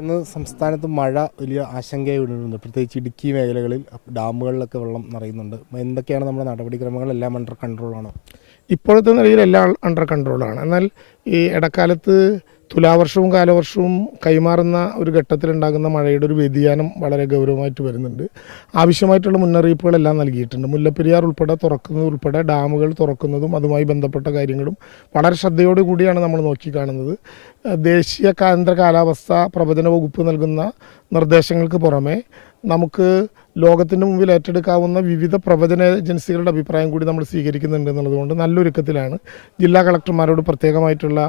ഇന്ന് സംസ്ഥാനത്ത് മഴ വലിയ ആശങ്കയുണ്ട്. പ്രത്യേകിച്ച് ഇടുക്കി മേഖലകളിൽ ഡാമുകളിലൊക്കെ വെള്ളം നിറയുന്നുണ്ട്. എന്തൊക്കെയാണ് നമ്മുടെ നടപടിക്രമങ്ങൾ? എല്ലാം അണ്ടർ കൺട്രോളാണോ? ഇപ്പോഴത്തെ നിലയിൽ എല്ലാം അണ്ടർ കൺട്രോളാണ്. എന്നാൽ ഈ ഇടക്കാലത്ത് തുലാവർഷവും കാലവർഷവും കൈമാറുന്ന ഒരു ഘട്ടത്തിലുണ്ടാകുന്ന മഴയുടെ ഒരു വ്യതിയാനം വളരെ ഗൗരവമായിട്ട് വരുന്നുണ്ട്. ആവശ്യമായിട്ടുള്ള മുന്നറിയിപ്പുകളെല്ലാം നൽകിയിട്ടുണ്ട്. മുല്ലപ്പെരിയാർ തുറക്കുന്നതുൾപ്പെടെ ഡാമുകൾ തുറക്കുന്നതും അതുമായി ബന്ധപ്പെട്ട കാര്യങ്ങളും വളരെ ശ്രദ്ധയോടുകൂടിയാണ് നമ്മൾ നോക്കിക്കാണുന്നത്. ദേശീയ കേന്ദ്ര കാലാവസ്ഥ പ്രവചന വകുപ്പ് നൽകുന്ന നിർദ്ദേശങ്ങൾക്ക് പുറമെ നമുക്ക് ലോകത്തിൻ്റെ മുമ്പിൽ ഏറ്റെടുക്കാവുന്ന വിവിധ പ്രവചന ഏജൻസികളുടെ അഭിപ്രായം കൂടി നമ്മൾ സ്വീകരിക്കുന്നുണ്ട് എന്നുള്ളതുകൊണ്ട് നല്ലൊരുക്കത്തിലാണ്. ജില്ലാ കളക്ടർമാരോട് പ്രത്യേകമായിട്ടുള്ള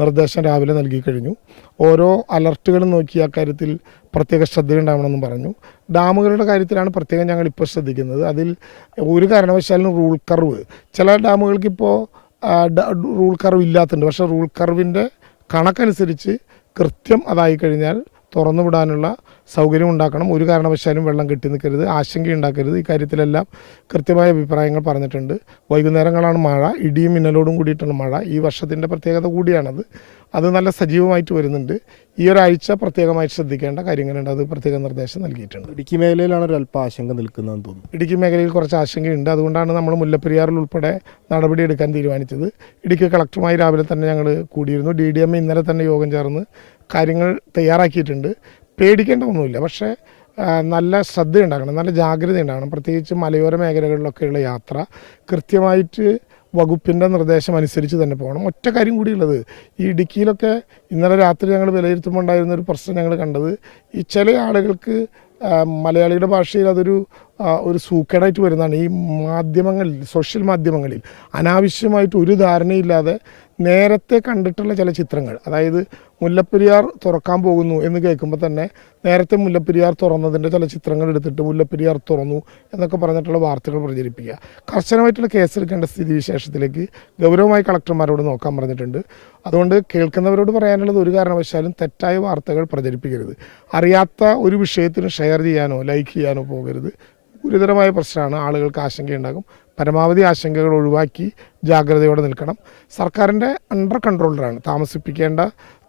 നിർദ്ദേശം രാവിലെ നൽകി കഴിഞ്ഞു. ഓരോ അലർട്ടുകളും നോക്കി അക്കാര്യത്തിൽ പ്രത്യേക ശ്രദ്ധയുണ്ടാവണമെന്നും പറഞ്ഞു. ഡാമുകളുടെ കാര്യത്തിലാണ് പ്രത്യേകം ഞങ്ങൾ ഇപ്പോൾ ശ്രദ്ധിക്കുന്നത്. അതിൽ ഒരു കാരണവശാലും റൂൾ കർവ്, ചില ഡാമുകൾക്കിപ്പോൾ റൂൾ കർവ് ഇല്ലാത്തുണ്ട്. പക്ഷേ റൂൾ കർവിൻ്റെ കണക്കനുസരിച്ച് കൃത്യം അതായി കഴിഞ്ഞാൽ തുറന്നു വിടാനുള്ള സൗകര്യം ഉണ്ടാക്കണം. ഒരു കാരണവശാലും വെള്ളം കെട്ടി നിൽക്കരുത്, ആശങ്കയുണ്ടാക്കരുത്. ഇക്കാര്യത്തിലെല്ലാം കൃത്യമായ അഭിപ്രായങ്ങൾ പറഞ്ഞിട്ടുണ്ട്. വൈകുന്നേരങ്ങളാണ് മഴ, ഇടിയും മിന്നലോടും കൂടിയിട്ടുള്ള മഴ. ഈ വർഷത്തിൻ്റെ പ്രത്യേകത കൂടിയാണത്. അത് നല്ല സജീവമായിട്ട് വരുന്നുണ്ട്. ഈ ഒരാഴ്ച പ്രത്യേകമായി ശ്രദ്ധിക്കേണ്ട കാര്യങ്ങളുണ്ട്. അത് പ്രത്യേക നിർദ്ദേശം നൽകിയിട്ടുണ്ട്. ഇടുക്കി മേഖലയിലാണ് ഒരു അല്പം ആശങ്ക നിൽക്കുന്നതെന്ന് തോന്നുന്നു. ഇടുക്കി മേഖലയിൽ കുറച്ച് ആശങ്കയുണ്ട്. അതുകൊണ്ടാണ് നമ്മൾ മുല്ലപ്പെരിയാറിൽ ഉൾപ്പെടെ നടപടിയെടുക്കാൻ തീരുമാനിച്ചത്. ഇടുക്കി കളക്ടറുമായി രാവിലെ തന്നെ ഞങ്ങൾ കൂടിയിരുന്നു. DDM ഇന്നലെ തന്നെ യോഗം ചേർന്ന് കാര്യങ്ങൾ തയ്യാറാക്കിയിട്ടുണ്ട്. പേടിക്കേണ്ട ഒന്നുമില്ല. പക്ഷേ നല്ല ശ്രദ്ധയുണ്ടാകണം, നല്ല ജാഗ്രത ഉണ്ടാകണം. പ്രത്യേകിച്ച് മലയോര മേഖലകളിലൊക്കെയുള്ള യാത്ര കൃത്യമായിട്ട് വകുപ്പിൻ്റെ നിർദ്ദേശം അനുസരിച്ച് തന്നെ പോകണം. ഒറ്റ കാര്യം കൂടിയുള്ളത്, ഈ ഇടുക്കിയിലൊക്കെ ഇന്നലെ രാത്രി ഞങ്ങൾ വിലയിരുത്തുമ്പോൾ ഉണ്ടായിരുന്ന ഒരു പ്രശ്നം ഞങ്ങൾ കണ്ടത്, ഈ ചില ആളുകൾക്ക് മലയാളിയുടെ ഭാഷയിൽ അതൊരു സൂക്കേടായിട്ട് വരുന്നതാണ്. ഈ മാധ്യമങ്ങളിൽ, സോഷ്യൽ മാധ്യമങ്ങളിൽ അനാവശ്യമായിട്ട് ഒരു ധാരണയില്ലാതെ നേരത്തെ കണ്ടിട്ടുള്ള ചില ചിത്രങ്ങൾ, അതായത് മുല്ലപ്പെരിയാർ തുറക്കാൻ പോകുന്നു എന്ന് കേൾക്കുമ്പോൾ തന്നെ നേരത്തെ മുല്ലപ്പെരിയാർ തുറന്നതിൻ്റെ ചില ചിത്രങ്ങൾ എടുത്തിട്ട് മുല്ലപ്പെരിയാർ തുറന്നു എന്നൊക്കെ പറഞ്ഞിട്ടുള്ള വാർത്തകൾ പ്രചരിപ്പിക്കുക. കർശനമായിട്ടുള്ള കേസെടുക്കേണ്ട സ്ഥിതിവിശേഷത്തിലേക്ക് ഗൗരവമായി കളക്ടർമാരോട് നോക്കാൻ പറഞ്ഞിട്ടുണ്ട്. അതുകൊണ്ട് കേൾക്കുന്നവരോട് പറയാനുള്ളത്, ഒരു കാരണവശാലും തെറ്റായ വാർത്തകൾ പ്രചരിപ്പിക്കരുത്. അറിയാത്ത ഒരു വിഷയത്തിന് ഷെയർ ചെയ്യാനോ ലൈക്ക് ചെയ്യാനോ പോകരുത്. ഗുരുതരമായ പ്രശ്നമാണ്. ആളുകൾക്ക് ആശങ്കയുണ്ടാകും. പരമാവധി ആശങ്കകൾ ഒഴിവാക്കി ജാഗ്രതയോടെ നിൽക്കണം. സർക്കാരിൻ്റെ അണ്ടർ കൺട്രോളിലാണ്. താമസിപ്പിക്കേണ്ട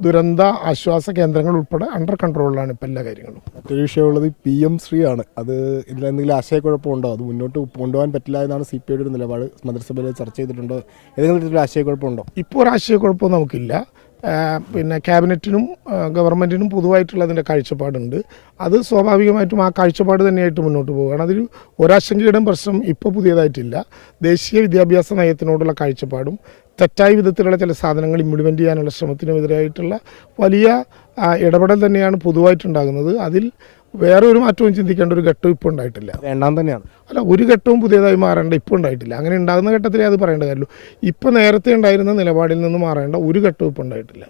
ദുരന്ത ആശ്വാസ കേന്ദ്രങ്ങൾ ഉൾപ്പെടെ അണ്ടർ കൺട്രോളിലാണ് ഇപ്പോൾ എല്ലാ കാര്യങ്ങളും. മറ്റൊരു വിഷയമുള്ളത് PM ശ്രീ ആണ്. അത് ഇതിൽ എന്തെങ്കിലും ആശയക്കുഴപ്പമുണ്ടോ? അത് മുന്നോട്ട് കൊണ്ടുപോകാൻ പറ്റില്ല എന്നാണ് CPI യുടെ ഒരു നിലപാട്. മന്ത്രിസഭയിൽ ചർച്ച ചെയ്തിട്ടുണ്ടോ? ഏതെങ്കിലും തരത്തിലുള്ള ആശയക്കുഴപ്പമുണ്ടോ? ഇപ്പോൾ ഒരു ആശയക്കുഴപ്പവും നമുക്കില്ല. പിന്നെ ക്യാബിനറ്റിനും ഗവൺമെൻറ്റിനും പൊതുവായിട്ടുള്ളതിൻ്റെ കാഴ്ചപ്പാടുണ്ട്. അത് സ്വാഭാവികമായിട്ടും ആ കാഴ്ചപ്പാട് തന്നെയായിട്ട് മുന്നോട്ട് പോവുകയാണ്. അതിൽ ഒരാശങ്കയുടെ പ്രശ്നം ഇപ്പോൾ പുതിയതായിട്ടില്ല. ദേശീയ വിദ്യാഭ്യാസ നയത്തിനോടുള്ള കാഴ്ചപ്പാടും തെറ്റായ വിധത്തിലുള്ള ചില സാധനങ്ങൾ ഇംപ്ലിമെൻറ്റ് ചെയ്യാനുള്ള ശ്രമത്തിനുമെതിരായിട്ടുള്ള വലിയ ഇടപെടൽ തന്നെയാണ് പൊതുവായിട്ടുണ്ടാകുന്നത്. അതിൽ വേറെ ഒരു മാറ്റവും ചിന്തിക്കേണ്ട ഒരു ഘട്ടവും ഇപ്പോൾ ഉണ്ടായിട്ടില്ല. വേണ്ടാൻ തന്നെയാണ്. അല്ല, ഒരു ഘട്ടവും പുതിയതായി മാറേണ്ട ഇപ്പോൾ ഉണ്ടായിട്ടില്ല. അങ്ങനെ ഉണ്ടാകുന്ന ഘട്ടത്തിലേ അത് പറയേണ്ട കാര്യമുള്ളൂ. ഇപ്പോൾ നേരത്തെ ഉണ്ടായിരുന്ന നിലപാടിൽ നിന്ന് മാറേണ്ട ഒരു ഘട്ടവും ഇപ്പോൾ ഉണ്ടായിട്ടില്ല.